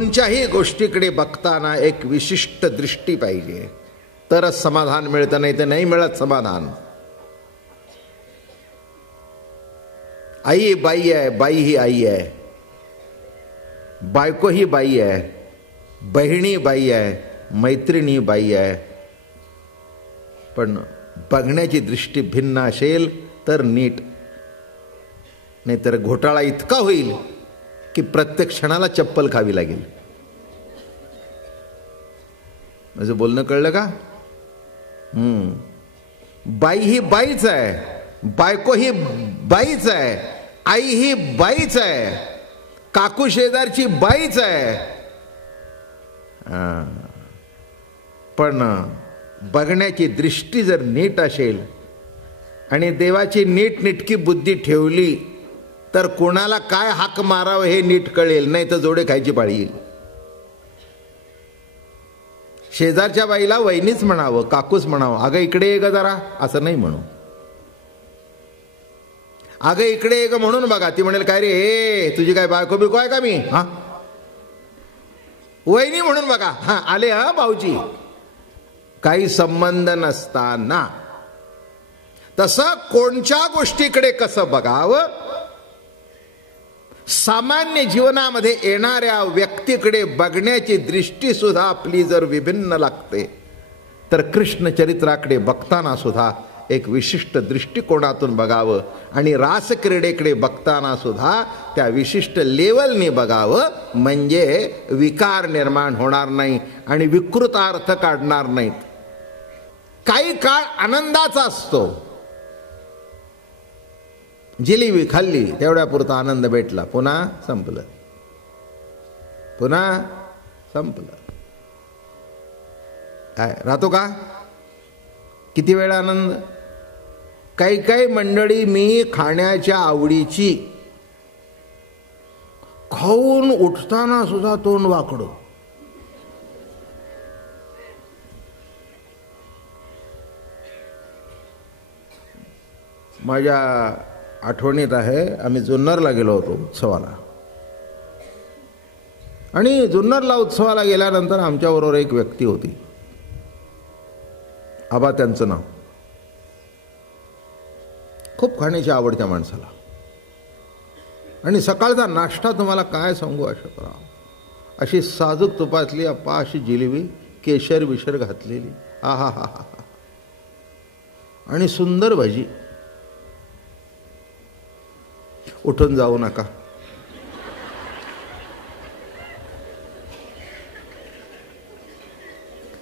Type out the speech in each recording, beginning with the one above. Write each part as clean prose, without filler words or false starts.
कोणत्याही गोष्टीकडे बघताना एक विशिष्ट दृष्टी पाहिजे, तरच समाधान मिळतं, नाही तर नाही मिळत समाधान. आई बाई आहे, बाई ही आई आहे, बायको ही बाई आहे, बहिणी बाई आहे, मैत्रिणी बाई आहे. पण बघण्याची दृष्टी भिन्न असेल तर नीट, नाहीतर घोटाळा इतका होईल की प्रत्येक क्षणाला चप्पल खावी लागेल. माझं बोलणं कळलं का? बाई ही बाईच आहे, बायको ही बाईच आहे, आई ही बाईच आहे, काकू शेजारची बाईच आहे. पण बघण्याची दृष्टी जर नीट असेल आणि देवाची नीटनेटकी बुद्धी ठेवली तर कोणाला काय हाक मारावं हे नीट कळेल, नाही तर जोडे खायची पाळी येईल. शेजारच्या बाईला वहिनीच म्हणावं, काकूच म्हणावं. अगं इकडे ये ग जरा, असं नाही म्हणू. अगं इकडे ये ग म्हणून बघा, ती म्हणेल काय रे हे तुझी काय बायको बिको आहे का मी? हा वहिनी म्हणून बघा, हा आले हा भाऊजी. काही संबंध नसताना तसं कोणत्या गोष्टीकडे कसं बघावं, सामान्य जीवनामध्ये येणाऱ्या व्यक्तीकडे बघण्याची दृष्टी सुद्धा आपली जर विभिन्न लागते, तर कृष्ण चरित्राकडे बघताना सुद्धा एक विशिष्ट दृष्टिकोनातून बघावं आणि रासक्रीडेकडे बघताना सुद्धा त्या विशिष्ट लेवलने बघावं, म्हणजे विकार निर्माण होणार नाही आणि विकृतार्थ काढणार नाहीत. काही काळ आनंदाचा असतो. जिलेबी खाल्ली तेवढ्यापुरता आनंद भेटला, पुन्हा संपलं, पुन्हा संपलं. काय राहतो का? किती वेळ आनंद? काही काही मंडळी मी खाण्याच्या आवडीची, खाऊन उठताना सुद्धा तोंड वाकडं. माझ्या आठवणीत आहे, आम्ही जुन्नरला गेलो होतो उत्सवाला, आणि जुन्नरला उत्सवाला गेल्यानंतर आमच्याबरोबर एक व्यक्ती होती, आबा त्यांचं नाव. खूप खाण्याची आवड त्या माणसाला, आणि सकाळचा नाश्ता तुम्हाला काय सांगू अशोकराव, अशी साजूक तुपातली अशी जिलेबी, केशर विशर घातलेली, आहा हा हा, आणि सुंदर भजी. उठून जाऊ नका,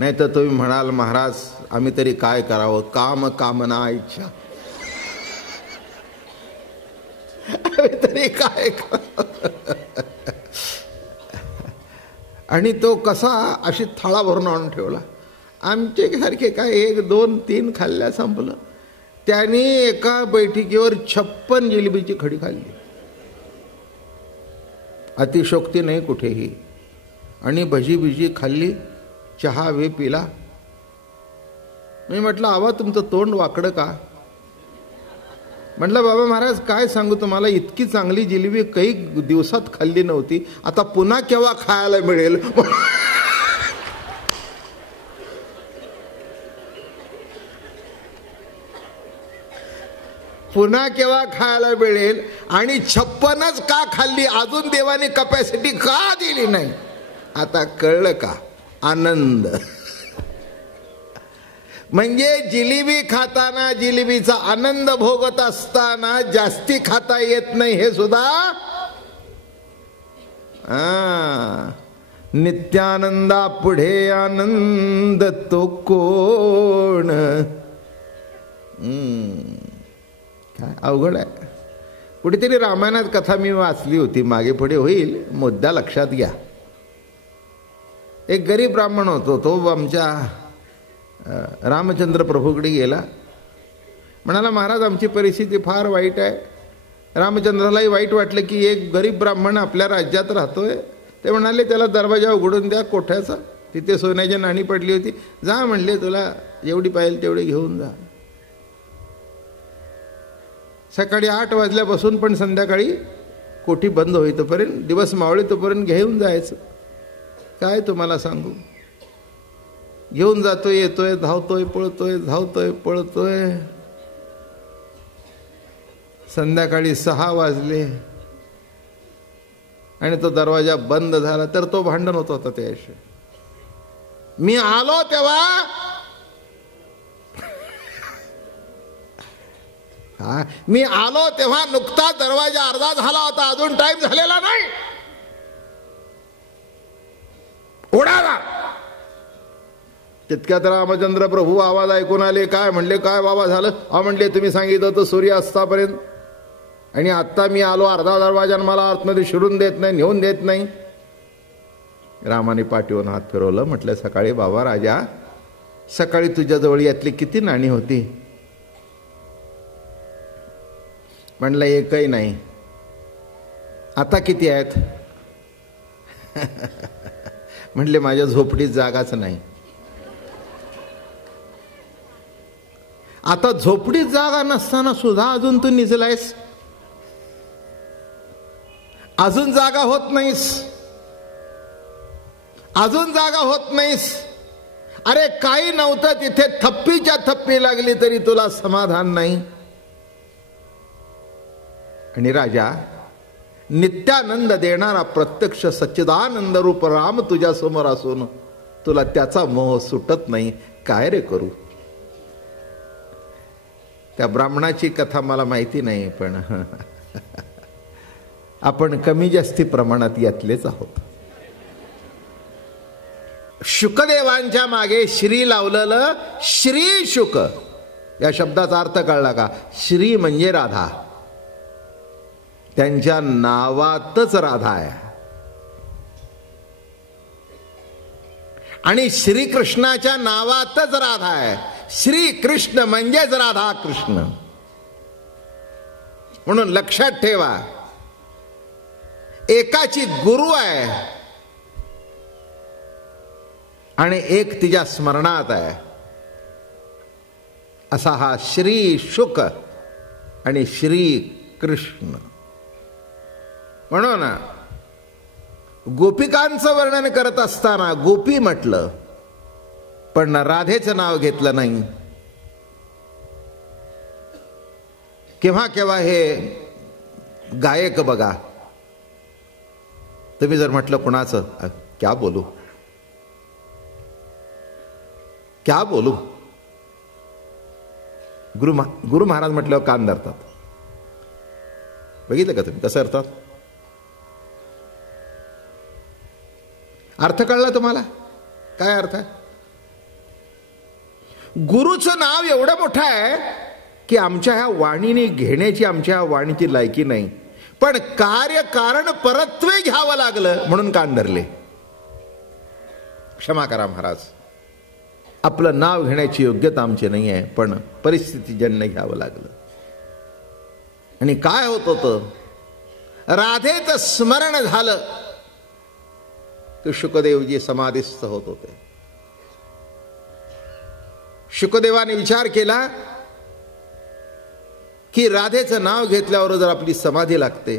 नाही तर तुम्ही म्हणाल महाराज आम्ही तरी काय करावं, काम कामना इच्छा, आम्ही तरी काय करावं. आणि तो कसा अशी थाळा भरून आणून ठेवला. आमचे सारखे काय 1 2 3 खाल्ल्या संपलं. त्यांनी एका बैठकीवर 56 जिलेबीची खडी खाल्ली. अतिशोक्ती नाही कुठेही. आणि भजी बिजी खाल्ली, चहा वे पिला. मी म्हटलं आवा तुमचं तोंड वाकडं का? म्हटलं बाबा महाराज काय सांगू तुम्हाला, इतकी चांगली जिलेबी काही दिवसात खाल्ली नव्हती, आता पुन्हा केव्हा खायला मिळेल. पुन्हा केव्हा खायला मिळेल, आणि 56च का खाल्ली, अजून देवाने कपॅसिटी का दिली नाही. आता कळलं का? आनंद म्हणजे जिलेबी खाताना, जिलेबीचा आनंद भोगत असताना जास्ती खाता येत नाही, हे सुद्धा नित्यानंदा पुढे आनंद तो कोण. काय अवघड आहे. कुठेतरी रामायणात कथा मी वाचली होती, मागे पुढे होईल, मुद्दा लक्षात घ्या. एक गरीब ब्राह्मण होतो, तो आमच्या रामचंद्र प्रभूकडे गेला. म्हणाला महाराज आमची परिस्थिती फार वाईट आहे. रामचंद्रालाही वाईट वाटलं की एक गरीब ब्राह्मण आपल्या राज्यात राहतोय. ते म्हणाले त्याला दरवाजा उघडून द्या कोठ्याचा, तिथे सोन्याची नाणी पडली होती, जा म्हणले तुला जेवढी पाहिजे तेवढी घेऊन जा. सकाळी 8 वाजल्यापासून पण संध्याकाळी कोठी बंद होईतोपर्यंत, दिवस मावळे तोपर्यंत घेऊन जायचं. काय तुम्हाला सांगू, घेऊन जातोय, येतोय, धावतोय, पळतोय, धावतोय, पळतोय. संध्याकाळी 6 वाजले आणि तो दरवाजा बंद झाला. तर तो भांडण होत होता त्याशी. मी आलो तेव्हा मी आलो तेव्हा नुकता दरवाजा अर्धा झाला होता, अजून टाइम झालेला नाही. उडाला. तितक्यात रामचंद्र प्रभू आवाज ऐकून आले. काय म्हणले, काय बाबा झालं? म्हणले तुम्ही सांगितलं होतं सूर्यास्तापर्यंत, आणि आता मी आलो अर्धा दरवाजा, मला आतमध्ये शिरून देत नाही, नेऊन देत नाही. रामाने पाठीवरून हात फिरवलं. म्हटलं सकाळी बाबा राजा, सकाळी तुझ्या जवळ यातली किती नाणी होती? म्हणलं एकही नाही. आता किती आहेत? म्हणले माझ्या झोपडीत जागाच नाही. आता झोपडीत जागा नसताना सुद्धा अजून तू निजलायस, अजून जागा होत नाहीस, अजून जागा होत नाहीस. अरे काही नव्हतं तिथे, थप्पीच्या थप्पी लागली तरी तुला समाधान नाही. आणि राजा, नित्यानंद देणारा प्रत्यक्ष सच्चिदानंद रूप राम तुझ्या समोर असून तुला त्याचा मोह सुटत नाही. काय रे करू? त्या ब्राह्मणाची कथा मला माहिती नाही, पण आपण कमी जास्ती प्रमाणात यातलेच आहोत. शुकदेवांच्या मागे श्री लावलेलं श्री शुक या शब्दाचा अर्थ कळला का? श्री म्हणजे राधा, त्यांच्या नावातच राधा आहे. आणि श्रीकृष्णाच्या नावातच राधा आहे. श्री कृष्ण म्हणजेच राधा कृष्ण. म्हणून लक्षात ठेवा, एकाची गुरु आहे आणि एक तिच्या स्मरणात आहे, असा हा श्री शुक आणि श्री कृष्ण. म्हणून गोपिकांचं वर्णन करत असताना गोपी म्हटलं, पण राधेचं नाव घेतलं नाही. केव्हा केव्हा हे गायक बघा, तुम्ही जर म्हटलं कुणाचं, क्या बोलू क्या बोलू, गुरु महाराज म्हटल्यावर कान धरतात. बघितलं का तुम्ही कसं अर्थात? अर्थ कळला तुम्हाला? काय अर्थ आहे? गुरुचं नाव एवढं मोठं आहे की आमच्या ह्या वाणीने घेण्याची आमच्या ह्या वाणीची लायकी नाही, पण कार्य कारण परत्वे घ्यावं लागलं म्हणून कान धरले. क्षमा करा महाराज, आपलं नाव घेण्याची योग्यता आमची नाही आहे, पण परिस्थितीजन्य घ्यावं लागलं. आणि काय होत होतं? राधेचं स्मरण झालं की शुकदेवजी समाधीस्थ होत होते. शुकदेवाने विचार केला की राधेचं नाव घेतल्यावर जर आपली समाधी लागते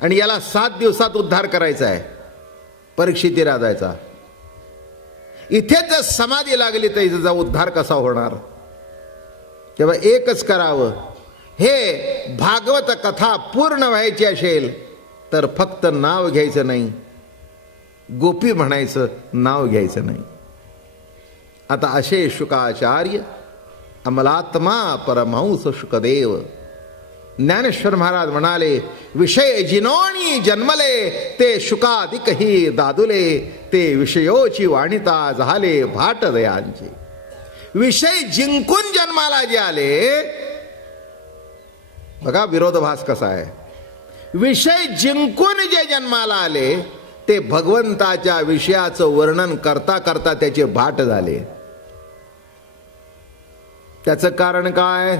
आणि याला 7 दिवसात उद्धार करायचा आहे, परीक्षिती राजायचा, इथेच जर समाधी लागली तर हिचा उद्धार कसा होणार? तेव्हा एकच करावं, हे भागवत कथा पूर्ण व्हायची असेल तर फक्त नाव घ्यायचं नाही, गोपी म्हणायचं, नाव घ्यायचं नाही. आता असे शुकाचार्य, अमलात्मा परमहंस शुकदेव, ज्ञानेश्वर महाराज म्हणाले, विषय जिनोणी जन्मले ते शुकाधिकही दादुले, ते विषयोची वाणिता झाले भाट दयांचे. विषय जिंकून जन्माला जे आले, बघा विरोधाभास कसा आहे. विषय जिंकून जे जन्माला आले ते भगवंताच्या विषयाचं वर्णन करता करता त्याचे भाट झाले. त्याचं कारण काय?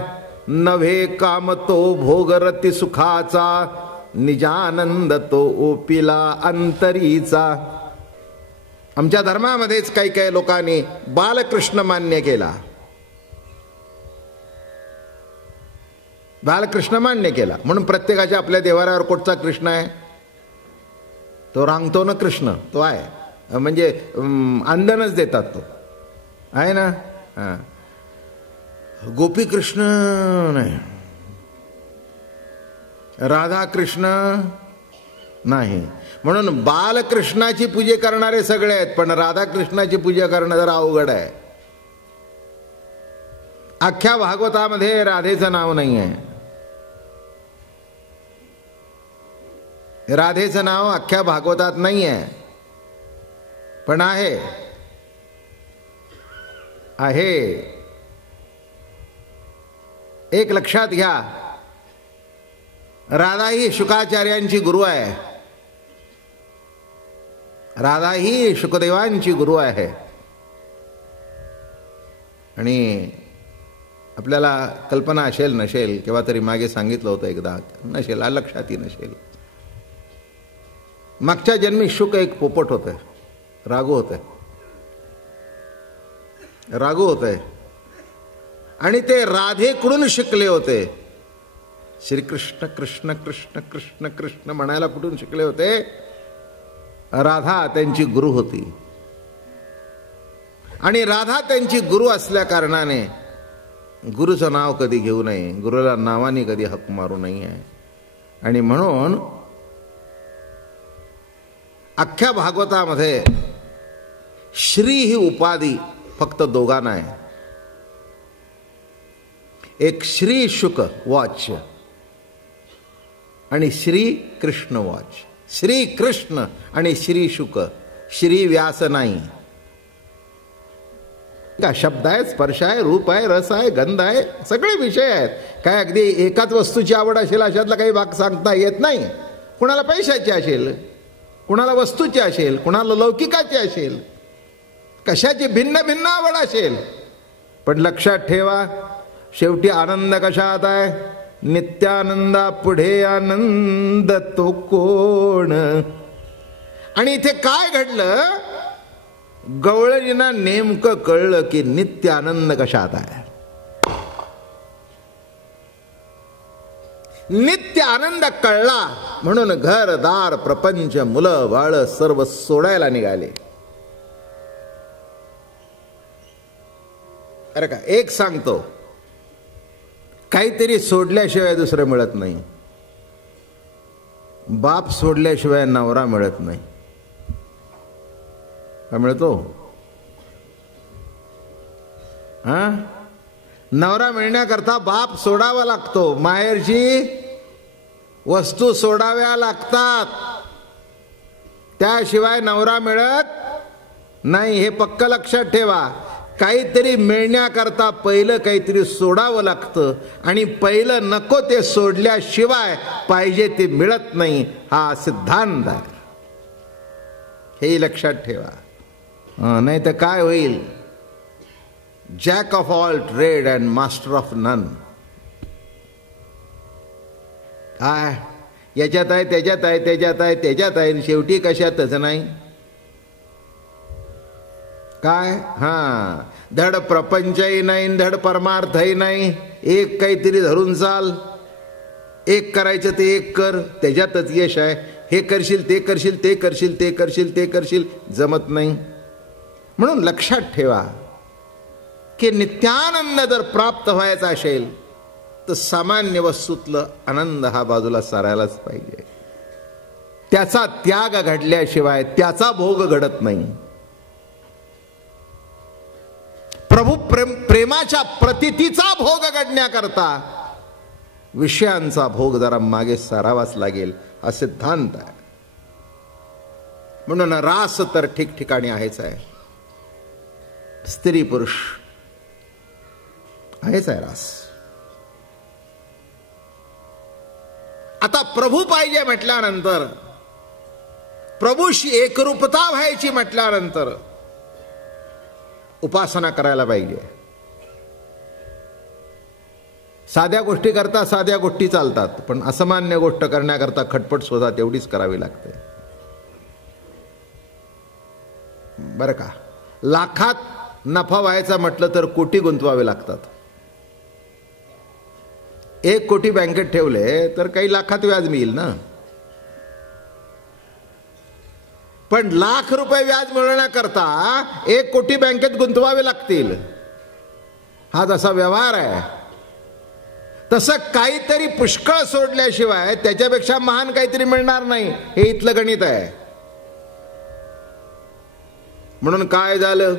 नव्हे काम तो भोगरती सुखाचा, निजानंद तो ओपिला अंतरीचा. आमच्या धर्मामध्येच काही काही लोकांनी बालकृष्ण मान्य केला, बालकृष्ण मान्य केला म्हणून प्रत्येकाच्या आपल्या देवाऱ्यावर कुठचा कृष्ण आहे तो रांगतो ना कृष्ण, तो आहे, म्हणजे अंधनच देतात तो आहे ना. गोपी कृष्ण नाही, राधा कृष्ण नाही. म्हणून बालकृष्णाची पूजा करणारे सगळे आहेत, पण राधाकृष्णाची पूजा करणं जरा अवघड आहे. अख्ख्या भागवतामध्ये राधेचं नाव नाही आहे. राधेचं नाव अख्ख्या भागवतात नाही आहे, पण आहे. एक लक्षात घ्या, राधा ही शुकाचार्यांची गुरु आहे. राधा ही शुकदेवांची गुरु आहे. आणि आपल्याला कल्पना असेल नसेल, केव्हा तरी मागे सांगितलं होतं एकदा, नसेल लक्षातही नसेल, मागच्या जन्मी शुक एक पोपट होते, राघू होते आणि ते राधेकडून शिकले होते. श्रीकृष्ण कृष्ण कृष्ण कृष्ण कृष्ण म्हणायला कुठून शिकले होते? राधा त्यांची गुरु होती. आणि राधा त्यांची गुरु असल्या कारणाने गुरुचं नाव कधी घेऊ नये, गुरुला नावाने कधी हक मारू नये. आणि म्हणून अख्ख्या भागवतामध्ये श्री ही उपाधी फक्त दोघांना आहे. एक श्री शुक वॉच आणि श्री कृष्ण वॉच. श्री कृष्ण आणि श्री शुक, श्री व्यास नाही. का शब्द आहे, स्पर्श आहे, रूप आहे, रस आहे, गंध आहे, सगळे विषय आहेत. काय अगदी एकाच वस्तूची आवड असेल अशातला काही भाग सांगता येत नाही. कुणाला पैशाची असेल, कुणाला वस्तूची असेल, कुणाला लौकिकाची असेल, कशाची भिन्न भिन्न आवड असेल. पण लक्षात ठेवा, शेवटी आनंद कशात आहे? नित्यानंदा पुढे आनंद तो कोण. आणि इथे काय घडलं? गवळणींना नेमकं कळलं की नित्य आनंद कशात आहे. नित्य आनंद कळला म्हणून घर दार प्रपंच मुलं बाळ सर्व सोडायला निघाले. अरे का, एक सांगतो, काहीतरी सोडल्याशिवाय दुसरं मिळत नाही. बाप सोडल्याशिवाय नवरा मिळत नाही. का मिळतो? नवरा मिळण्याकरता बाप सोडावा लागतो, माहेरची वस्तू सोडाव्या लागतात, त्याशिवाय नवरा मिळत नाही. हे पक्क लक्षात ठेवा. काहीतरी मिळण्याकरता पहिलं काहीतरी सोडावं लागतं आणि पहिलं नको ते सोडल्याशिवाय पाहिजे ते मिळत नाही. हा सिद्धांत आहे, हे लक्षात ठेवा. नाही तर काय होईल? Jack of all trade and master of none. काय याच्यात आहे, त्याच्यात आहे, त्याच्यात आहे, त्याच्यात आहे, शेवटी कशातच नाही. काय? धड प्रपंचही नाही, धड परमार्थही नाही. एक काहीतरी धरून चाल, एक करायचं ते एक कर, त्याच्यातच यश आहे. हे करशील, ते करशील, ते करशील, ते करशील, ते करशील, जमत नाही. म्हणून लक्षात ठेवा की नित्यानंद जर प्राप्त व्हायचा असेल तर सामान्य वस्तूतलं आनंद हा बाजूला सारायलाच पाहिजे. त्याचा त्याग घडल्याशिवाय त्याचा भोग घडत नाही. प्रभू प्रेमाच्या प्रतीतीचा भोग घडण्याकरता विषयांचा भोग जरा मागे सारावाच लागेल, हा सिद्धांत आहे. म्हणून रास तर ठिकठिकाणी आहेच आहे. स्त्री पुरुष आहेच आहे रास. आता प्रभू पाहिजे म्हटल्यानंतर, प्रभूशी एकरूपता व्हायची म्हटल्यानंतर उपासना करायला पाहिजे. साध्या गोष्टी करता साध्या गोष्टी चालतात, पण असामान्य गोष्ट करण्याकरता खटपट सुद्धा तेवढीच करावी लागते. बरं का, लाखात नफा व्हायचा म्हटलं तर कोटी गुंतवावे लागतात. 1 कोटी बँकेत ठेवले तर काही लाखात व्याज मिळेल ना. पण लाख रुपये व्याज मिळवण्याकरता 1 कोटी बँकेत गुंतवावे लागतील. हा जसा व्यवहार आहे. तसं काहीतरी पुष्कळ सोडल्याशिवाय त्याच्यापेक्षा महान काहीतरी मिळणार नाही, हे इथलं गणित आहे. म्हणून काय झालं,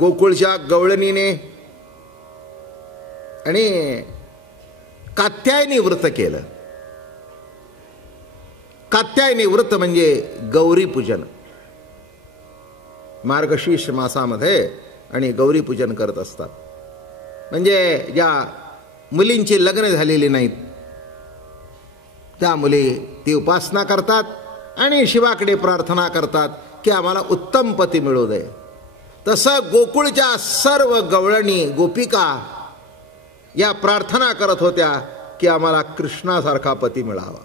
गोकुळच्या गवळणीने आणि कात्यायनी व्रत केलं. कात्यायनी व्रत म्हणजे गौरी पूजन. मार्गशीर्ष मासामध्ये आणि गौरी पूजन करत असतात. म्हणजे ज्या मुलींची लग्न झालेली नाहीत त्या मुली ती उपासना करतात आणि शिवाकडे प्रार्थना करतात की आम्हाला उत्तम पती मिळू दे. तसं गोकुळच्या सर्व गवळणी गोपिका या प्रार्थना करत होत्या की आम्हाला कृष्णासारखा पती मिळावा.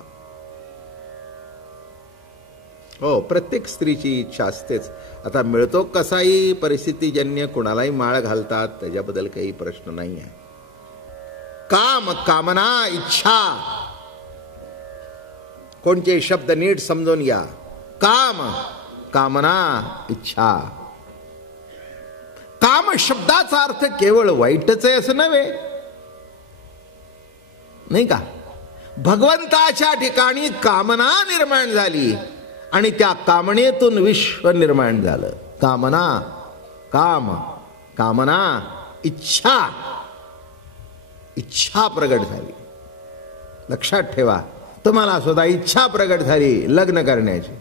हो, प्रत्येक स्त्रीची इच्छा असतेच. आता मिळतो कसाही परिस्थितीजन्य, कुणालाही माळ घालतात, त्याच्याबद्दल काही प्रश्न नाही आहे. काम, कामना, इच्छा, कोणते शब्द नीट समजून घ्या. काम, कामना, इच्छा. काम शब्दाचा अर्थ केवळ वाईटच आहे असं नव्हे, नाही का. भगवंताच्या ठिकाणी कामना निर्माण झाली आणि त्या कामनेतून विश्व निर्माण झालं. कामना, काम, कामना, इच्छा, इच्छा प्रगट झाली. लक्षात ठेवा, तुम्हाला सुद्धा इच्छा प्रगट झाली लग्न करण्याची.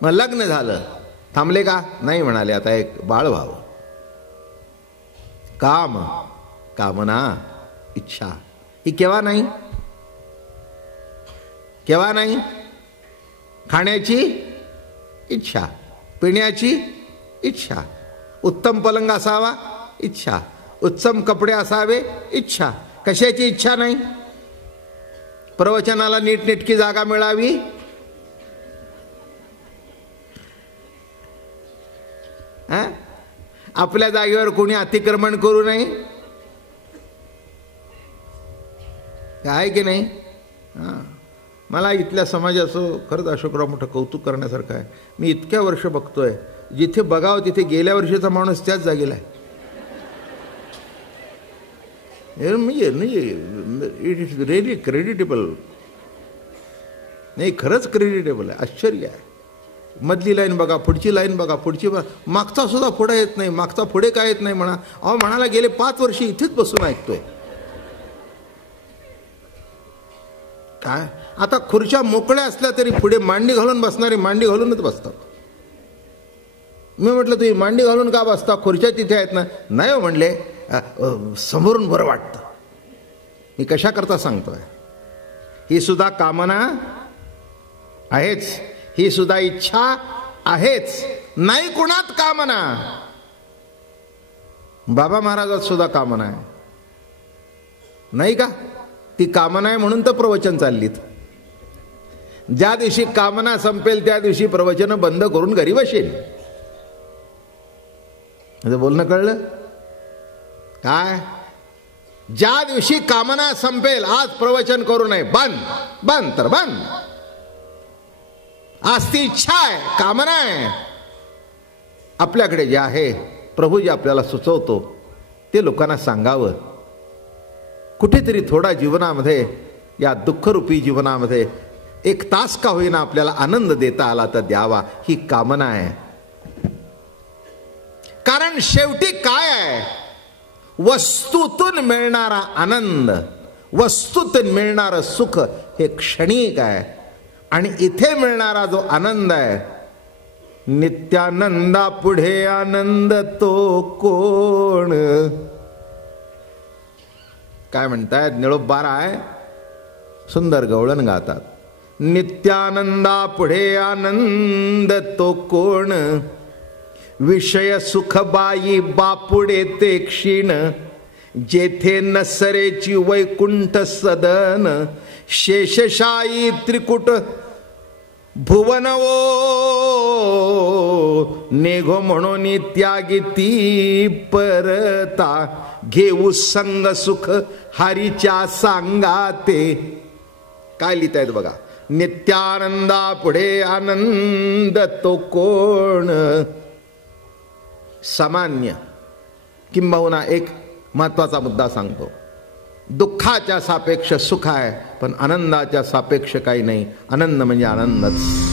मग लग्न झालं, थांबले का नाही, म्हणाले आता एक बाळ व्हावं. काम, कामना, इच्छा ही केव्हा नाही, केव्हा नाही. खाण्याची इच्छा, पिण्याची इच्छा, उत्तम पलंग असावा इच्छा, उत्तम कपडे असावे इच्छा. कशाची इच्छा नाही. प्रवचनाला नीटनेटकी जागा मिळावी, आपल्या जागेवर कोणी अतिक्रमण करू नये, आहे की नाही. मला इथल्या समाजाचं खरंच अशोकराव मोठं कौतुक करण्यासारखं आहे. मी इतक्या वर्ष बघतोय, जिथे बघावं तिथे गेल्या वर्षीचा माणूस त्याच जागेला आहे. म्हणजे इट इज रिअली क्रेडिटेबल. नाही, खरंच क्रेडिटेबल आहे. आश्चर्य आहे. मधली लाईन बघा, पुढची लाईन बघा, पुढची बघा, मागचा सुद्धा पुढे येत नाही, मागचा पुढे काय येत नाही म्हणा. अहो, म्हणाला गेले 5 वर्ष इथेच बसून ऐकतोय. काय आता खुर्च्या मोकळ्या असल्या तरी पुढे मांडी घालून बसणारी मांडी घालूनच बसतात. मी म्हटलं तुम्ही मांडी घालून का बसता, खुर्च्या तिथे आहेत ना. नाही हो म्हणले, समोरून बरं वाटतं. मी कशा करता सांगतोय. ही सुद्धा कामना आहेच, ही सुद्धा इच्छा आहेच. नाही कुणात कामना. बाबा महाराजात सुद्धा कामना आहे, नाही का. ती कामना आहे म्हणून तर प्रवचन चाललीत. ज्या दिवशी कामना संपेल त्या दिवशी प्रवचन बंद करून घरी बसेल. बोलणं कळलं काय. ज्या दिवशी कामना संपेल, आज प्रवचन करू नये, बंद बंद तर बंद. आज ती इच्छा आहे, कामना आहे. आपल्याकडे जे आहे, प्रभू जे आपल्याला सुचवतो ते लोकांना सांगावं. कुठेतरी थोडा जीवनामध्ये, या दुःखरूपी जीवनामध्ये 1 तास का होईना आपल्याला आनंद देता आला तर द्यावा, ही कामना आहे. कारण शेवटी काय आहे, वस्तूतून मिळणारा आनंद, वस्तूतून मिळणारं सुख हे क्षणिक आहे. आणि इथे मिळणारा जो आनंद आहे, नित्यानंदा पुढे आनंद तो कोण. काय म्हणतायत, निळोबार आहे, सुंदर गवळण गातात. नित्यानंदा पुढे आनंद तो कोण, विषय सुख बाई बापुडे ते क्षीण, जेथे नसरेची वैकुंठ सदन, शेषशायी त्रिकुट भुवनवो, नेघो म्हणून त्यागी ती परता, घेऊ संग सुख हरीच्या सांगाते. काय लिहितायत बघा. नित्यानंदा पुढे आनंद तो कोण. सामान्य किंबहुना एक महत्वाचा मुद्दा सांगतो. दुःखाच्या सापेक्ष सुख आहे, पण आनंदाच्या सापेक्ष काही नाही. आनंद म्हणजे आनंदच.